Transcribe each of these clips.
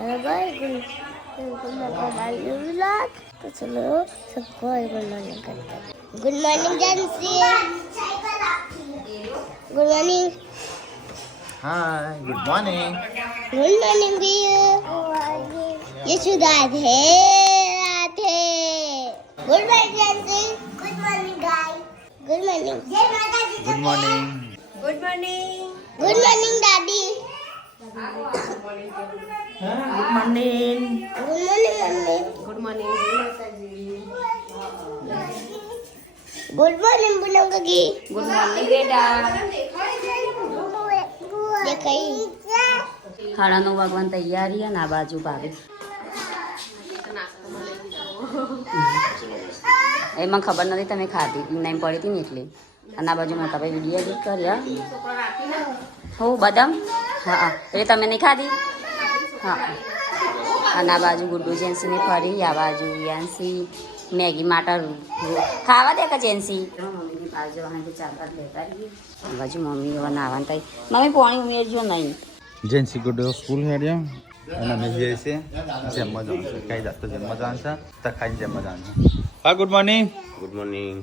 Hello guys, तो चलो सबको गुड मॉर्निंग करते हैं। Good morning Jansi, good morning. Hi, good morning. Good morning भैया। ये Radhe Radhe. Good morning Jansi. Good morning guys. Good morning. जय माता दी। Good morning. Good morning. Good morning दादी। Good morning. गुड मॉर्निंग मम्मी। गुड मॉर्निंग गुड मॉर्निंग बुनोगी। गुड मॉर्निंग बेटा। દેખાઈ 9:30 વાગવાની તૈયારી અને આ બાજુ ભાભી એમાં ખબર નથી તમે ખાધી નહીં પડી હતી ને એટલે અને આ બાજુ મોટા ભાઈ વિડીયો એડિટ કર્યા હો બદામ હા એટલે તમે નહીં ખાધી હા અને આ બાજુ ગુડ્ડુ જેન્સીને ફરી આ બાજુ યાન્સી મેગી માટે ખાવા દે કે જેન્સી મમ્મીની પાસે જવાના કે 4-5 લેતા રહીએ આ બાજુ મમ્મી હવે નાવાનું થાય મમ્મી પાણી ઉમેરજો નહીં જેન્સી ગુડ સ્કૂલ હેડ્યા અને અમે જઈએ છીએ જેમમાં જવાનું છે કઈ જાત તો જેમમાં જવાનું છે તો ખાઈને જેમમાં જવાનું છે હા ગુડ મોર્નિંગ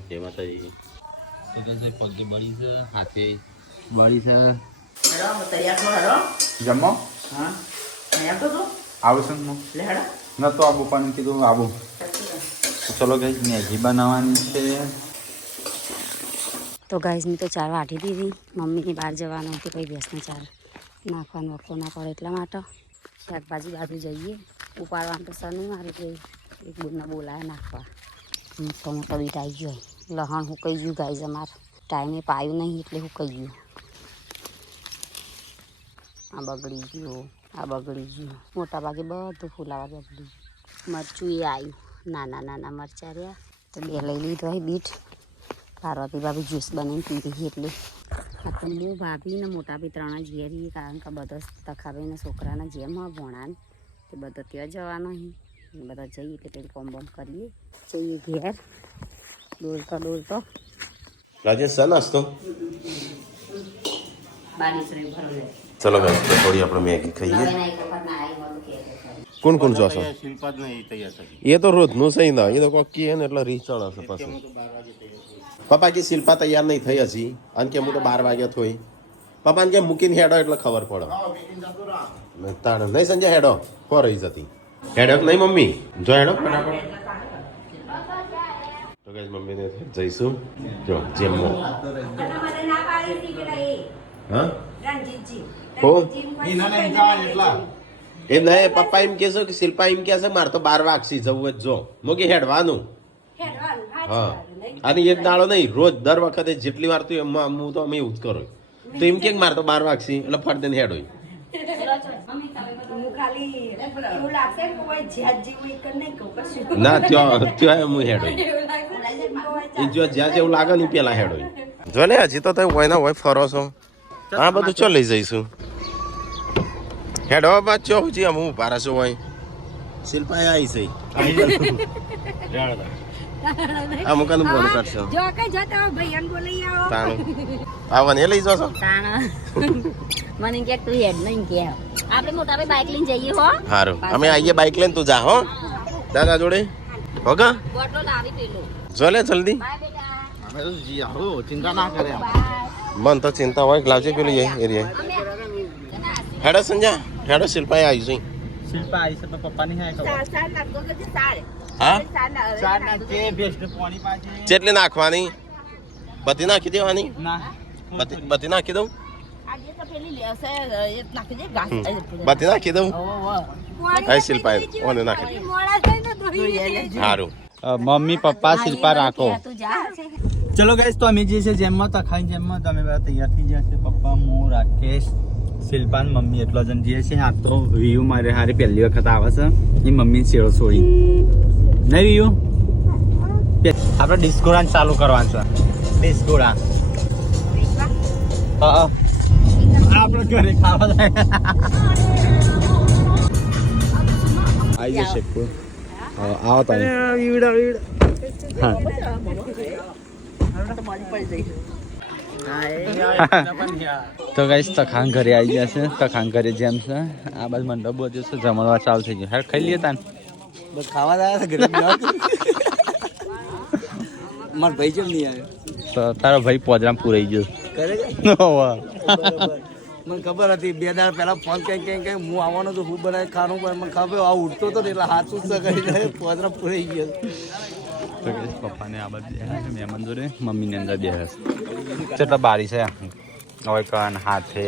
જય માતાજી પગે બળી છે હાથે બળી છે જમો હા આવું છે ન તો આબુ પણ કીધું આવું ચલો ગઈ મેગી બનાવવાની છે તો ગાઈસની તો ચાર વાટી દીધી મમ્મીની બહાર જવાનું હતું કંઈ ભેંસને ચાર નાખવાનું વખતો ના પડે એટલા માટે શાકભાજી બાજુ જઈએ ઉપાડવાનું તો સર નહીં મારે એટલે એક બોલને બોલાવે નાખવા મોટો મોટો બીટ આવી ગયો લહણ હુકાઈ ગયું ગાઈસ અમારે ટાઈમે પાયું નહીં એટલે હુકાઈ ગયું આ બગડી ગયું મોટા ભાગે બધું ફૂલાવા બગડી ગયું મરચું એ આવ્યું નાના નાના મરચાં રહ્યા તો 2 લઈ લીધો હોય બીટ પાર્વતી ભાભી જ્યુસ બનાવીને પીધી એટલે આ તો હું ભાભી ને મોટા ભાઈ 3 જ ઘેર રહીએ કારણ કે બધા તખાભાઈના છોકરાના જેમ હોય ભણાને તે બધા ત્યાં જવાનો બધા જઈએ એટલે પેલું કોમ બોમ કરીએ જઈએ ઘેર દોડતો રાજેશ સર નાસ્તો ચલો ગાઈસ તો થોડી આપણે મેગી ખાઈએ કોણ કોણ જોશો એ તો રોજનું સહી ના એ તો કોક કહે ને એટલે રીચ ચડશે પછી પપ્પા કે શિલ્પા તૈયાર નહીં થઈ હજી અને કે હું તો 12 વાગ્યા થોઈ પપ્પાને કે મૂકીને હેડો એટલે ખબર પડે તાણ નહીં સંજય હેડો કો રહી જતી હેડો નહીં મમ્મી જો હેડો ફટાફટ તો ગાઈસ મમ્મીને જઈશું જો જેમમાં હા હો એમ નહીં પપ્પા એમ કહેશો કે શિલ્પા એમ કહેશે મારે તો 12 વાગશી જવું જ જો મૂકી હેડવાનું હા અને એક દાડો નહીં રોજ દર વખતે જેટલી વાર તું એમાં હું તો અમે એવું જ કરું તો એમ કે મારે તો 12 વાગશી એટલે ફટ દઈને હેડો ના ત્યાં હું હેડો એ જો જ્યાં જેવું લાગે ને પેલા હેડો જો ને હજી તો તમે હોય ના હોય ફરો છો હા બધું ચો લઈ જઈશું હેડો બાદ ચો હજી હું ઉભા છો હોય શિલ્પા આવી છે અમુક ફોન કરશો આવવાને લઈ જશો મને કે તું હેડ નહીં કે આપણે મોટા ભાઈ બાઇક લઈને જઈએ હો સારું અમે આવીએ બાઇક લઈને તું જા હો દાદા જોડે હોગા બોટલ લાવી પેલો ચલે જલ્દી ચિંતા ના કરે મન તો ચિંતા હોય લાવજે પેલું એરિયા હેડો સંજા હેડો શિલ્પા આવી છે શિલ્પા આવી છે તો પપ્પા ની હા ચાર ના કે બેસ્ટ પાણી પાજે જેટલી નાખવાની બધી નાખી દેવાની ના બધી નાખી દઉં બધી નાખી દઉં હા શિલ્પા ઓને નાખી સારું મમ્મી પપ્પા શિલ્પા રાખો ચલો ગાઈસ તો અમે જે છે જેમમાં તો ખાઈ જેમમાં તમે બધા તૈયાર થઈ ગયા છે પપ્પા હું રાકેશ શિલ્પા ને મમ્મી એટલો જણ જે છે આ તો વ્યૂ મારે હારે પહેલી વખત આવે છે એ મમ્મી શેરો સોઈ નહીં વ્યૂ આપણે ડિસ્કો ડાન્સ ચાલુ કરવાનું છે ડિસ્કો ડાન્સ હા આપણે ઘરે ખાવા જાય આવી જશે આવો તમે તો ગાઈસ તખાન ઘરે આવી ગયા છે. તખાન ઘરે જેમ છે આ બાજુ મંડપ બધું છે, જમણવા ચાલુ થઈ ગયું. હેર ખાઈ લઈએ તાન. બસ ખાવા આવ્યા હતા ઘરે મારો ભાઈ કેમ નહીં આવ્યો? તો તારો ભાઈ પોદરામ પૂરાઈ ગયો. મને ખબર હતી 2 દાડા પહેલા ફોન કઈ હું આવવાનો તો હું બનાવી ખાવાનું પણ મને ખબર આ ઉઠતો હતો ને એટલે હાથ ઉઠતા કરીને પોદરા પૂરાઈ ગયો. તો ગાઈસ પપ્પાને આ બાજુ બેહ્યા છે મહેમાન જોડે, મમ્મીને અંદર બેહ્યા છે. કેટલા બારી છે હવે કન હાથે.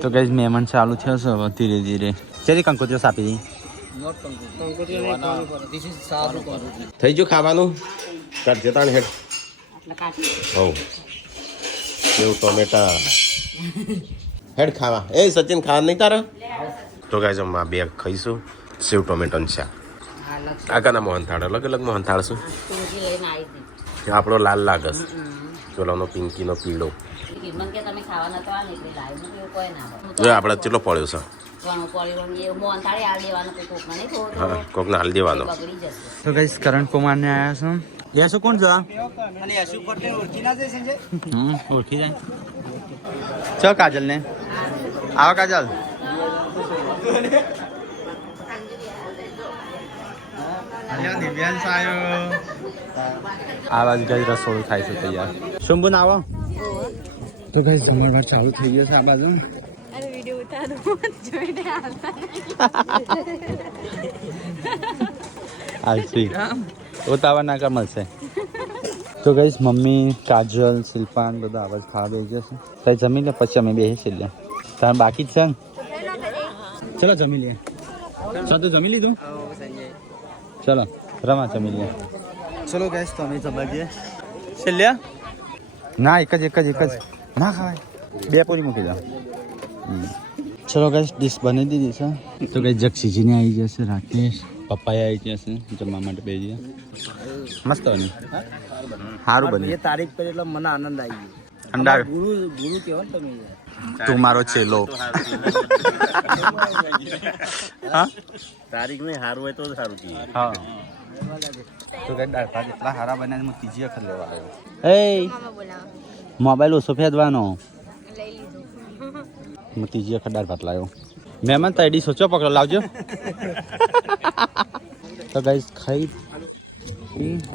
તો ગાઈસ મહેમાન ચાલુ થયો છે હવે ધીરે ધીરે. ચેરી કંકોત્રીઓ સાપી થઈ ગયું ખાવાનું? કાઢજે તાણ હેડ. હો સેવ ટોમેટા હેડ ખાવા. એ સચિન ખાવા નહીં તારે? તો ગાઈસ અમે બે ખાઈશું સેવ ટોમેટો શાક. આગળના મોહનથાળ અલગ અલગ મોહનથાળ શું આપણો લાલ લાગસ, ચોલાનો પિંકીનો પીળો. જો આપણે કેટલો પડ્યો છે. હા કોકને હાલ દેવાનો. તો ગાઈસ કરણ કુમારને આવ્યા છે. યશુ કોણ છે? અને યશુ પટેલ ઓળખી ના જાય સંજય? ઓળખી જાય. ચો કાજલ ને આવો કાજલ. આ બાજુ ગાઈસ રસોડું થાય છે તૈયાર. શુંભુન આવો. તો ગાઈસ જમણવાર ચાલુ થઈ ગયો છે આ બાજુ. આલસી ઉતાવળ ના કર મળશે. તો ગાઈસ મમ્મી કાજલ શિલ્પાન બધા આવાજ ખાવા બેસી જશે. તારે જમી લે પછી અમે બેસી લે. તારે બાકી જ છે ને? ચલો જમી લે. તો જમી લીધું? ચલો રમા જમી લે. ચલો ગાઈસ તો અમે જમાડીએ. છેલ્લે ના એક જ ના ખાવાય. 2 પૂરી મૂકી દો. ચલો ગાઈસ ડીશ બની દીધી છે. તો ગાઈસ જક્ષીજીને આવી જશે, રાકેશ પપ્પાએ આવી જશે જમવા માટે બેસી. મસ્ત બની, સારું બની. એ તારીખ પર એટલે મને આનંદ આવી ગયો. અંડાર ગુરુ કહેવો ને તમે. તું મારો ચેલો. હા તારીખ નહીં સારું હોય તો સારું કહીએ. હા તો ગાઈસ દાળ ભાત એટલા સારા બન્યા હું ત્રીજી વખત લેવા આવ્યો. એ મોબાઈલ ઓછો ફેદવાનો. હું ત્રીજી વખત દાળ ભાત લાવ્યો. મહેમાન તો એડી સોચો પકડો લાવજો. તો ગાઈસ ખાઈ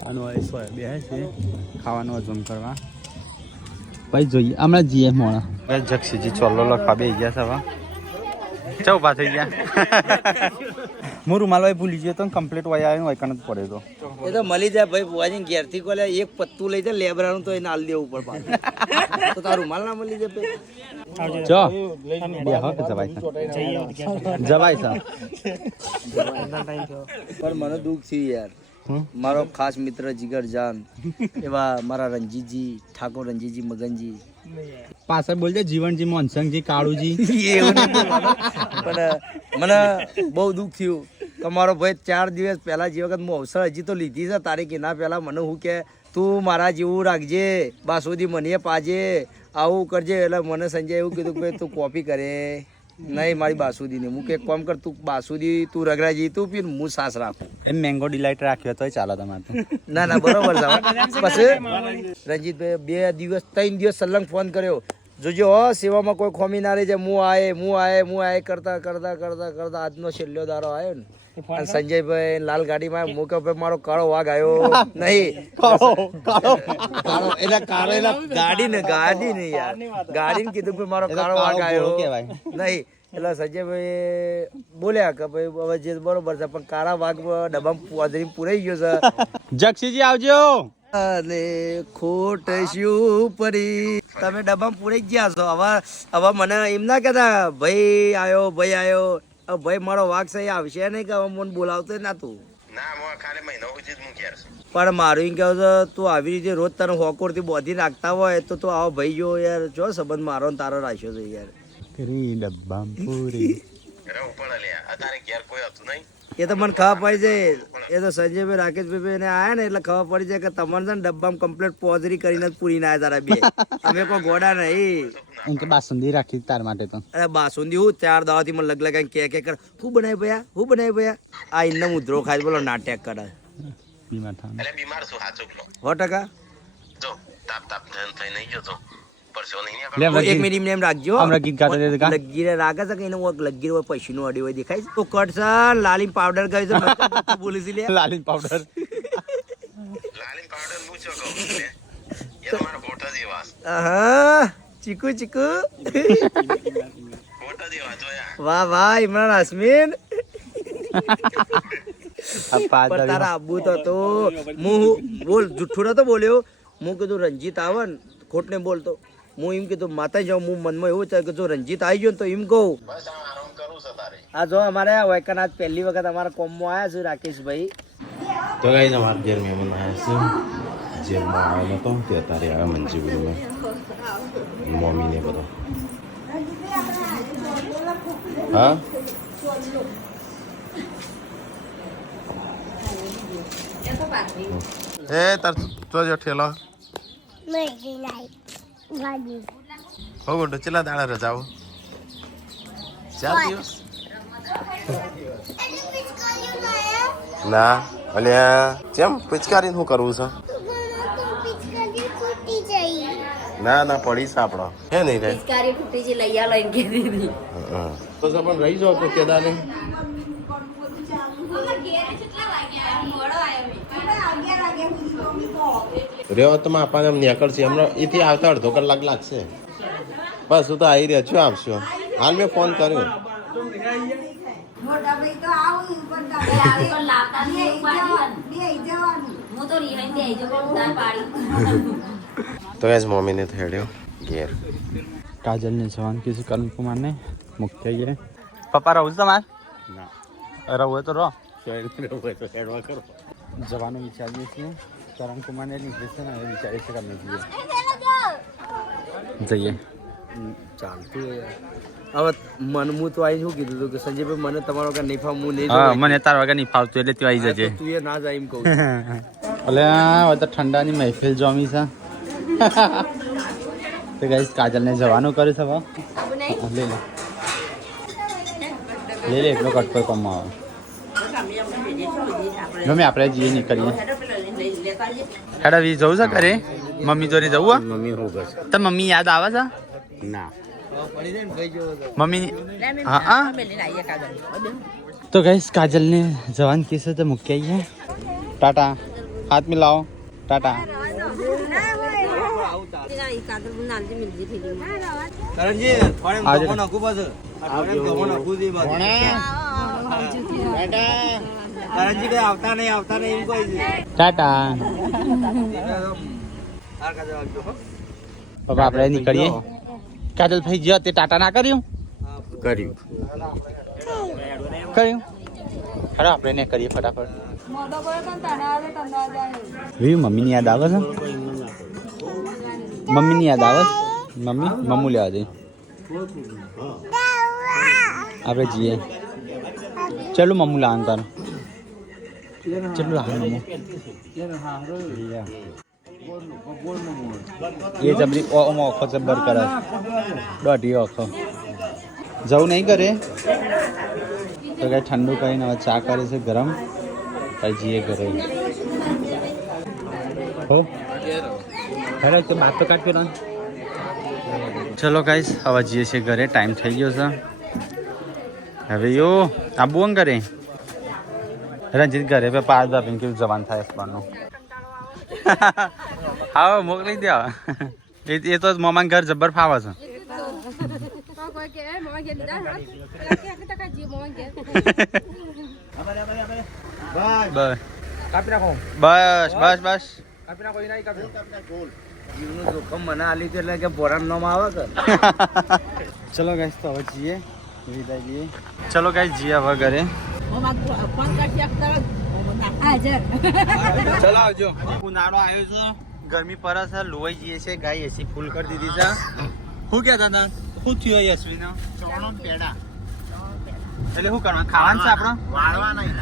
આનો બે છે ખાવાનું હજમ કરવા. ભાઈ જોઈએ હમણાં જઈએ મોડા. જક્ષીજી ચોલ્લો લખવા બે ગયા છે હવે. ચા ઉભા થઈ ગયા. હું રૂમાલ ભાઈ ભૂલી ગયો તો કમ્પ્લીટ વાય આવ્યો હોય કણ જ પડે તો. એ તો મળી જાય ભાઈ બુવાજી ઘેરથી કોલે એક પત્તું લઈ જાય લેબરાનું તો એને હાલ દેવું પડે પાછું. તો તારું રૂમાલ ના મળી જાય ચો બે હક જવાય છે. પણ મને દુઃખ છે યાર. મારો ખાસ મિત્ર જીગર જાન એવા મારા રણજીતજી ઠાકોર, રણજીતજી મગનજી પાછળ બોલજે જીવનજી મોનસંગજી કાળુજી. એવું નહીં બોલવાનું. પણ મને બહુ દુઃખ થયું કે મારો ભાઈ 4 દિવસ પહેલા જે વખત હું અવસર હજી તો લીધી છે તારીખ એના પહેલા મને હું કે તું મારા જેવું રાખજે, બાસુદી મને પાજે, આવું કરજે. એટલે મને સંજય એવું કીધું કે ભાઈ તું કોપી કરે નહીં મારી બાસુદીની. હું કે કોમ કર તું બાસુદી તું રગડાજી તું પી હું સાસ રાખું. એમ મેંગો ડિલાઇટ રાખ્યો તો ચાલો તમારે. ના બરોબર છે. પછી રણજીતભાઈ 2 દિવસ 3 દિવસ સલંગ ફોન કર્યો જોજો હો સેવામાં કોઈ ખોમી ના રહી જાય. હું આય કરતા આજનો છેલ્લો દારો આવ્યો ને. અને સંજયભાઈ લાલ ગાડીમાં હું કે ભાઈ મારો કાળો વાઘ આવ્યો નહીં. એટલે ગાડી ને યાર ગાડીને કીધું કે મારો કાળો વાઘ આવ્યો નહીં. એટલે સંજયભાઈ બોલ્યા કે ભાઈ હવે જે બરોબર છે પણ કાળા વાઘ ડબ્બામાં પોદરી પુરાઈ ગયો છે. જક્ષીજી આવજો. અને ખોટ શું પડી તમે ડબ્બામાં પૂરી ગયા છો. હવે મને એમ ના કહેતા ભાઈ આવ્યો. ભાઈ મારો વાઘ છે આવશે નહીં કે મને બોલાવતો ના તું. પણ મારું એમ કેવું છે તું આવી રીતે રોજ તને હોકોરથી બોધી નાખતા હોય તો તું આવો ભાઈ જો યાર જો સંબંધ મારો ને તારો રાખ્યો છે યાર. ડબ્બા પૂરી એ તો મને ખબર પડી જાય. એ તો સંજયભાઈ રાકેશભાઈ ને આયા ને એટલે ખબર પડી જાય કે તમારે છે ને ડબ્બામાં કમ્પ્લીટ પોજરી કરીને જ પૂરી ના તારા બે. અમે કોઈ ગોડા નહીં. એમ કે બાસુંદી રાખી તાર માટે તો. અરે બાસુંદી હું 4 દાવાથી મને લગ લગાઈને કે કર હું બનાવી ભયા આ ઇન્ના મુદ્રો ખાય બોલો નાટક કરે. બીમાર 100% થઈ નહીં જતો પરસો નહીં લે તો હમણાં એક મિનિટ એમ રાખજો હમણાં ગીત ગાતા રહેજો કા? લગીરે રાગે છે કે એને લગીર હોય પૈસા નું અડી હોય દેખાય છે તો કટ છે લાલી પાવડર કહે છે બોલી છે લે લાલીન પાવડર લાલીન પાવડર હું છો કહું લે એ તમારા ફોટા જેવા આહા ચીકુ ચીકુ ફોટા જેવા જોયા વાહ વાહ ઇમરાન હાસમીન આ પાદ પણ તારા આબુ તો હું બોલ જુઠ્ઠું નતો બોલ્યો હું કીધું રંજીત આવે ને ખોટ ને બોલતો હું એમ કીધું માતા જાઉં હું મનમાં એવું છે કે જો રંજીત આવી ગયો ને તો એમ કહું બસ આ આરામ કરું છું તારે આ જો અમારે વૈકન આજ પહેલી વખત અમારા કોમમાં આવ્યા છે રાકેશભાઈ તો ગાઈસ અમારા ઘેર મહેમાન આવ્યા છે જેલમાં આવેલો હતો તે અત્યારે આવ્યા મંજીબુરમાં મમ્મીને બધો હા એ તાર જોજો ઠેલો મળી લાઈ ગાડી હો ગોડો ચલા દાડા રજાઓ 4 દિવસ ના અલ્યા કેમ પિચકારીને શું કરવું છે ના ના પડી છે આપણો હે નહીં રે પિચકારી ફૂટી છે લઈ આલો એમ કે દીધી તો પણ રહી જાવ તો કેદાને રેવા તો આપણને એમ નીકળશે હમણાં એથી આવતા અડધો કલાક લાગશે બસ હું તો આવી રહ્યા છું આપશો હાલ મેં ફોન કર્યો તો ગેસ મમ્મીને થેડ્યો ઘેર काजल ने जवान किसी करण कुमार ने मुख्य ये पापा रहू તમાર ના રહો તો રહો જવાનો વિચારીએ છીએ કરણ કુમાર ને લીધે છે ને હવે વિચારીએ છે કે અમે જઈએ ચાલતું હવે મન હું તો આવી શું કીધું હતું કે સંજયભાઈ મને તમારો કે નહીં ફાવ હું નહીં હા મને તાર વગર નહીં ફાવતું એટલે તું આવી જજે તું એ ના જાય એમ કહું એટલે હવે તો ઠંડાની મહેફિલ જોમી છે તો ગાઈસ કાજલ ને જવાનું કર્યું છે હવે લે લે એટલો કટ પર કમાવો મમ્મી આપણે જઈએ નીકળીએ હેડા વી જવું છે ઘરે મમ્મી જોડે જવું મમ્મી હું કરશે તો મમ્મી યાદ આવે છે ના મમ્મી હા હા તો ગાઈસ કાજલ ने जवान किसे तो मुक्के ही है टाटा हाथ मिलाओ टाटा टाटा अब આપણે નીકળીએ કાજલ ભાઈ જ્યો તે ટાટા ના કર્યું કર્યું હાલો આપણે ને કરીએ ફટાફટ વી મમ્મીની યાદ આવે છે મમ્મીની યાદ આવે મમ્મી મમ્મુ લેવા દે આપણે જઈએ ચલો મમ્મુ લાવવાનું તારું ચલો લાવવાનું એ જબરી ઓમો આખો જબ્બર કરે દોઢી આખો જવું નહીં કરે તો કઈ ઠંડુ કરીને હવે ચા કરે છે ગરમ કઈ જઈએ ઘરે હો ખરે તો બાત તો કાઢ્યો ને ચલો ગાઈસ હવે જઈએ છીએ ઘરે ટાઈમ થઈ ગયો છે હવે યો આબુ અંગ કરે રંજીત ઘરે પે પાર દાબીને કેવું જવાન થાય અસબારનું હા મોકલી દે એ તો મમાન ઘર જબ્બર ફાવે છે બસ બસ બસ જોખમ મને આલી એટલે કે બોરાન નામ આવે કે ચલો ગાઈસ તો હવે જઈએ વિદાય જઈએ ચલો ગાઈસ જઈએ હવે ઘરે ચલો આવજો ઉનાળો આવ્યો છે ગરમી પડે છે લોહી જઈએ છે ગાય એસી ફૂલ કરી દીધી છે શું કહેતા હતા શું થયું યશવીનો ચોણો પેડા એટલે શું કરવાનું ખાવાનું છે આપણો વાળવા નહીં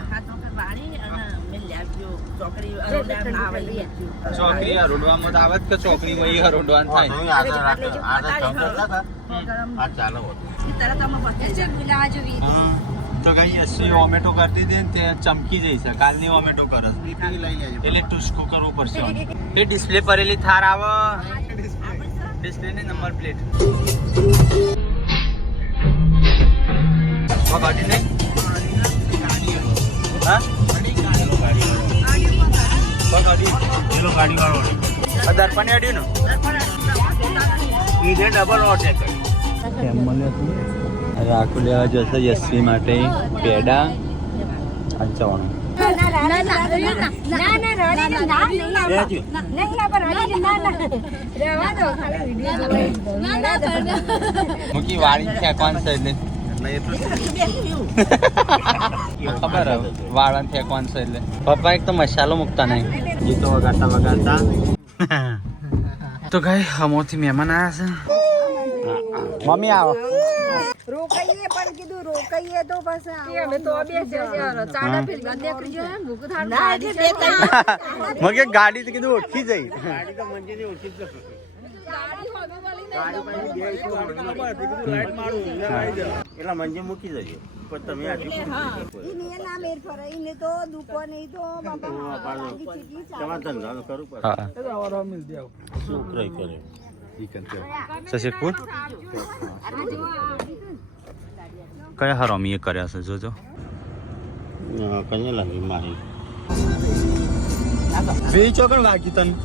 ચોકરી હરોડવામાં આવે કે ચોકરી વહી હરોડવાનું થાય તો કઈ એસી ઓમેટો કરતી હતી ને તે ચમકી જઈ છે કાલની ઓમેટો કરે એટલે ટુસ્કો કરવું પડશે એ ડિસ્પ્લે પરેલી થાર આવે ડિસ્પ્લે ને નંબર પ્લેટ ગાડી નહીં હા ગાડી વાળો દર્પણ અડ્યું ને ડબલ ઓવરટેક કેમ મળ્યો રાખું લેવા જશે યશ્વી માટે પેડા અંચાવાનું મૂકી વાળી ફેંકવાનું છે એટલે ખબર વાળા ફેંકવાનું છે એટલે પપ્પા એક તો મસાલો મૂકતા નહીં ગીતો વગાડતા વગાડતા તો કઈ અમોથી મહેમાન આવ્યા છે મમ્મી આવો રોકાઈએ પણ કીધું રોકાઈએ તો પછી અમે તો બે ચાડા ફેર ગદ્દે કરી જો મુકુ થાળ મગે ગાડી તો કીધું ઓળખી જઈ ગાડી હોમે વાળી એટલા મંજે મૂકી જજે પણ તમે આજી ઈને ના મેર ફરે ઈને તો દુકો નહીં તો બાપા તમાર ધંધા કરું પર હા છોકરાઈ કરે શશીકપુર કયા હરામી એ કર્યા છે જોજો કયા લાગી મારી બે ચોકડ વાગી તન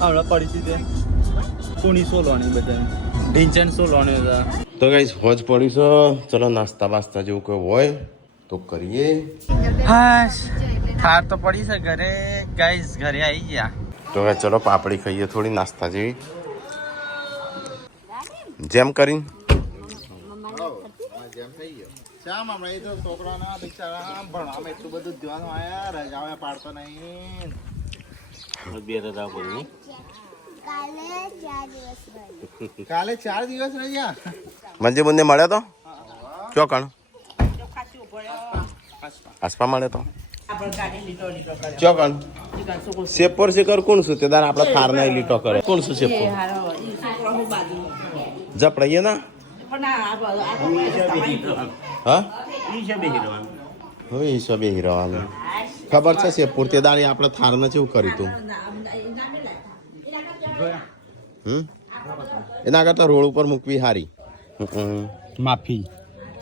આવડા પડી હતી તે કોણી સોલવાની બધા ઢીંચન સોલવાની હતા તો ગાઈસ હોજ પડી છે ચલો નાસ્તા બાસ્તા જેવું કોઈ હોય તો કરીએ હા થાર તો પડી છે ઘરે ગાઈસ ઘરે આવી ગયા તો ગાઈસ ચલો પાપડી ખાઈએ થોડી નાસ્તા જેવી જેમ કરીને શ્યામ હમણાં એ તો છોકરાના બિચારા ભણવામાં એટલું બધું ધ્યાન આયા રજાઓ પાડતો નહીં બે રજા બોલી કાલે 4 દિવસ રહ્યા મંજે બંને મળ્યો તો ક્યો કણ આસપા મળ્યો તો ક્યો કણ શેપર શેકર કોણ છું તે દાર આપણા થાર ના લીટો કરે કોણ છું શેપર જપડાઈએ ના હા હવે હિસાબે હીરાવાનું ખબર છે શેપુર તે દાડી આપણે થાર ને કેવું કર્યું તું એના કરતા રોડ ઉપર મૂકવી હારી માફી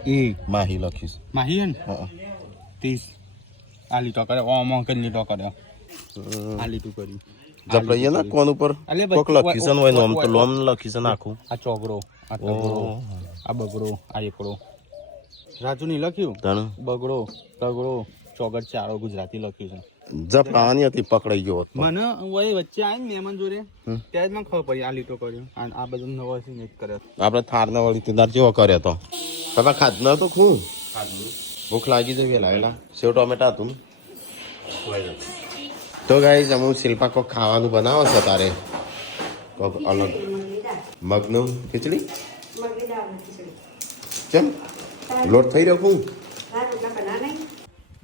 એ માહી લખીશ માહી હે ને 30 આ લીટો કરે ઓમ કે લીટો કરે આ લીટું કર્યું જપડાઈએ ના કોણ ઉપર કોક લખીશન હોય નોમ તો લોમ લખીશન આખું આ ચોગડો આ તગડો આ બગડો આ એકડો રાજુ ની લખ્યું તણ બગડો તગડો ચોગડ ચારો ગુજરાતી લખ્યું છે જપડાવાની હતી પકડાઈ ગયો હતો મને વય વચ્ચે આવીને મહેમાન જોડે ત્યારે મને ખબર પડી આ લીટો કર્યો અને આ બધું નવો સિનેટ કર્યો આપણે થાર ને વળી તેદાર જેવો કર્યો તો બાબા ખાધ ન તો ખું ભૂખ લાગી જઈ વેલા વેલા સેવ ટોમેટા હતું તો ગાઈસ અમુક શિલ્પા કોક ખાવાનું બનાવો છે તારે કોક અલગ મગનું ખીચડી કેમ લોટ થઈ રહ્યો હું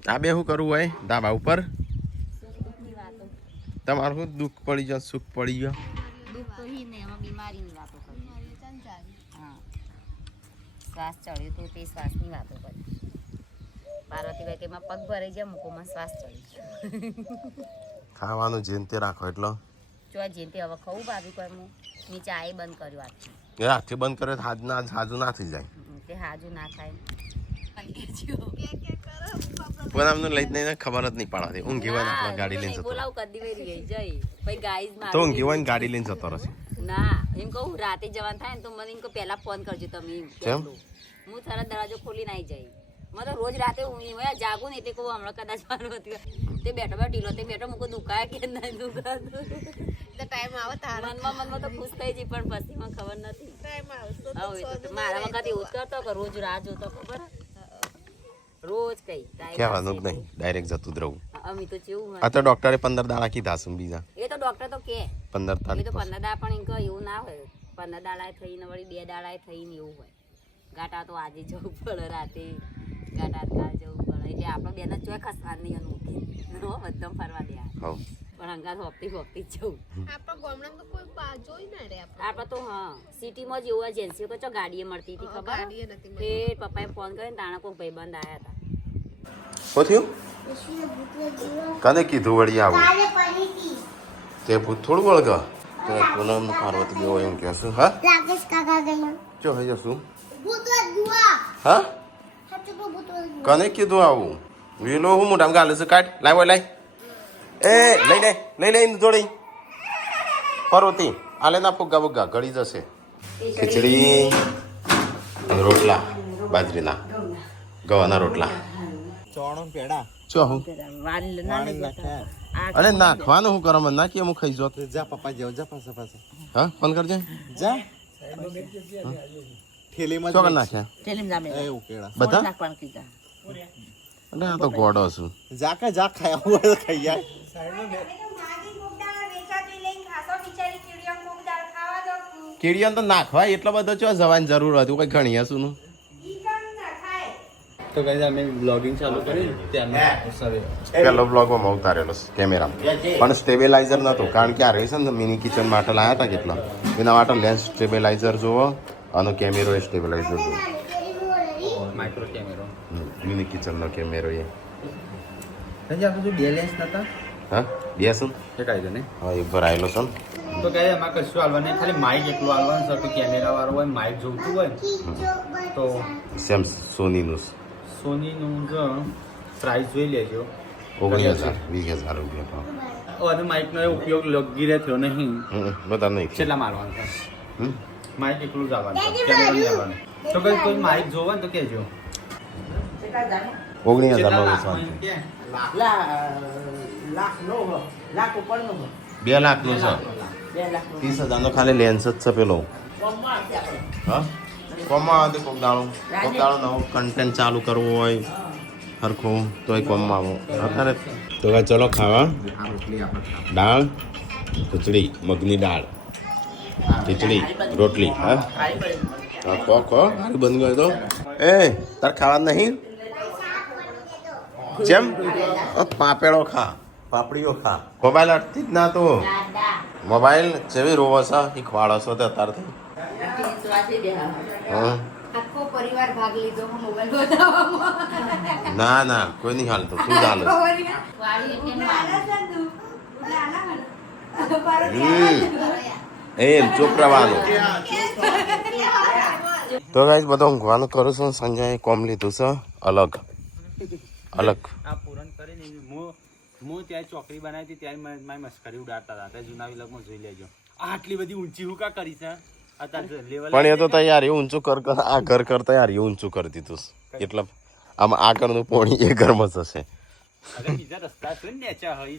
આ બે શું કરવું હોય ધાબા ઉપર તમારું શું દુઃખ પડી ગયો સુખ પડી ગયો દુઃખ તો હી ને એમાં બીમારીની વાતો કરી હા શ્વાસ ચડ્યો તો તે શ્વાસની વાતો કરી પાર્વતીભાઈ કે એમાં પગ ભરાઈ જાય મૂકોમાં શ્વાસ ચડી ખાવાનું જેન તે રાખો એટલો જો આ જેન તે હવે ખાવું ભાભી કોઈ હું નીચે આઈ બંધ કર્યું આથી એ હાથથી બંધ કરે તો હાજુ ના થઈ જાય તે હાજુ ના થાય પણ આમને લઈ જઈને ખબર જ નહીં પડતી ઊંઘી હોય ને આપણે ગાડી લઈને જતો બોલાવ કદી વે રહી જાય ભાઈ ગાઈઝ તો ઊંઘી હોય ને ગાડી લઈને જતો રહેશે ના એમ કહું રાતે જવાનું થાય ને તો મને એમ કહો પહેલા ફોન કરજો તમે કેમ? હું તારા દરવાજો ખોલીને આવી જાય મને તો રોજ રાતે ઊંઘી હોય જાગું ને એટલે કહું હમણાં કદાચ મારું હતું તે બેઠો ઢીલો તે બેઠો મૂકો દુખાય કે નહીં દુખાતું ટાઈમ આવે તારા મનમાં તો ખુશ થઈ જઈ પણ પછી મને ખબર નથી હવે તો મારા વખત એવું જ કરતો કે રોજ રાહ જોતો ખબર રોજ કઈ કહેવાનું જ નહીં ડાયરેક્ટ જતું જ રહું અમે તો કેવું આ તો ડોક્ટરે 15 દાડા કીધા છે બીજા એ તો ડોક્ટર તો કે 15 એ તો તારીખ 15 દાડા પણ એમ એવું ના હોય 15 દાડા થઈને વળી 2 દાડા થઈને એવું હોય ગાટા તો આજે જવું પડે રાતે ગાટા કાલ જવું પડે એટલે આપણે બેન જ જોઈ ખસવા નહીં અનુભવ બધા ફરવા દે હવ પણ અંગાત હોપતી જવું આપણે તો હા સિટીમાં જ એવું એજન્સીઓ કે ચો ગાડીએ મળતી હતી ખબર ફેર પપ્પાએ ફોન કર્યો તાણા કોઈ ભાઈબંધ આવ્યા હતા શું થયું કને કીધું વળી આવું કાલે પડી હતી તે ભૂત થોડું વળગ તો પૂનમ પાર્વતી બેવ એમ કહેશું હા રાકેશ કાકા ગયા જો હઈ જશું ભૂતવા ગુવા હા સાચું તો ભૂતવા કને કીધું આવું વેલો હું મોઢામાં ગાલે છે કાઢ લાવ લાય એ લઈ લે જોડી પાર્વતી આલે ના ફુગ્ગા બુગ્ગા ગળી જશે ખીચડી અને રોટલા બાજરીના ગવાના રોટલા ચોણો પેડા ચો હું અરે નાખવાનું હું કરવા મને નાખીએ હું ખાઈ જોત જા પપ્પા જાવ જા પાસે હા ફોન કરજે જા થેલીમાં ચોકન નાખ્યા એ ઉકેડા બધા અરે આ તો ગોડો છું જા ખાયા હોય ખાઈ જાય કીડિયાને તો નાખવા એટલો બધો ચો જવાની જરૂર હતી કઈ ઘણી હશું નું તો ગાઈસ અમે બ્લોગિંગ ચાલુ કરી ત્યારનો પેલો બ્લોગમાં મેં ઉતારેલો કેમેરા પણ સ્ટેબિલાઇઝર નહોતું કારણ કે આ રહી છે ને મિની કિચન માટે લાયા હતા કેટલા એના માટે લેન્સ સ્ટેબિલાઇઝર જુઓ અને કેમેરો એ સ્ટેબિલાઇઝર જુઓ માઇક્રો કેમેરો મિની કિચનનો કેમેરો એ હજી આપણે જો બે લેન્સ નતા હા બે છે ને એ કાઢી દે ને હા એક ભર આવેલો છે ને તો કહે એમાં કશું હાલવાનું નહીં ખાલી માઇક એટલું હાલવાનું છે તો કેમેરા વાળો હોય માઇક જોઈતું હોય તો સેમ સોનીનું સોનીનું જો પ્રાઇસ જોઈ લેજો 19,000 20,000 રૂપિયા અને માઇકનો ઉપયોગ લગી રહે થયો નહીં બધા નહીં કેટલા મારવાનું છે હમ? માઇક એકલું જ આવવાનું કેમેરા નહીં આવવાનું તો કઈ કોઈ માઇક જોવા ને તો કહેજો 19,000 નો વેચવાનું છે 2 લાખનું છે 30,000 નો ખાલી લેન્સ જ છે પેલો હા કોમમાં આવે કોક દાડો નવો કન્ટેન્ટ ચાલુ કરવો હોય હરખું તોય કોમમાં આવો અત્યારે તો ભાઈ ચલો ખાવા દાળ ખીચડી મગની દાળ ખીચડી રોટલી હા ખો સારું બની ગયો તો એ તાર ખાવા નહીં જેમ પાપેડો ખા પાપડીઓ ખા મોબાઈલ અટતી જ ના તો મોબાઈલ જેવી રોવો છે એ ખવાડો છો તે અત્યારથી હા આખો પરિવાર ભાગ લીધો મોબાઈલ બતાવવામાં ના કોઈ નહીં હાલતું તું જ હાલ એમ ચૂપ રહેવાનું તો ગાઈસ બધો ઊંઘવાનું કરું છું સંજય કોમ લીધું છે અલગ આ પૂરણ કરીને હું ત્યાં ચોકડી બનાવી હતી ત્યારે મારી મસ્કરી ઉડાડતા હતા ત્યાં જૂના વિલગમાં જોઈ લેજો આટલી બધી ઊંચી હું કા કરી છે અત્યારે લેવલ પણ એ તો તૈયારી ઊંચું કર આ ઘર કર તૈયારી ઊંચું કરી દીધું એટલે આમ આગળનું પોણી એ ઘરમાં જશે અગર બીજા રસ્તા છે ને નેચા હોય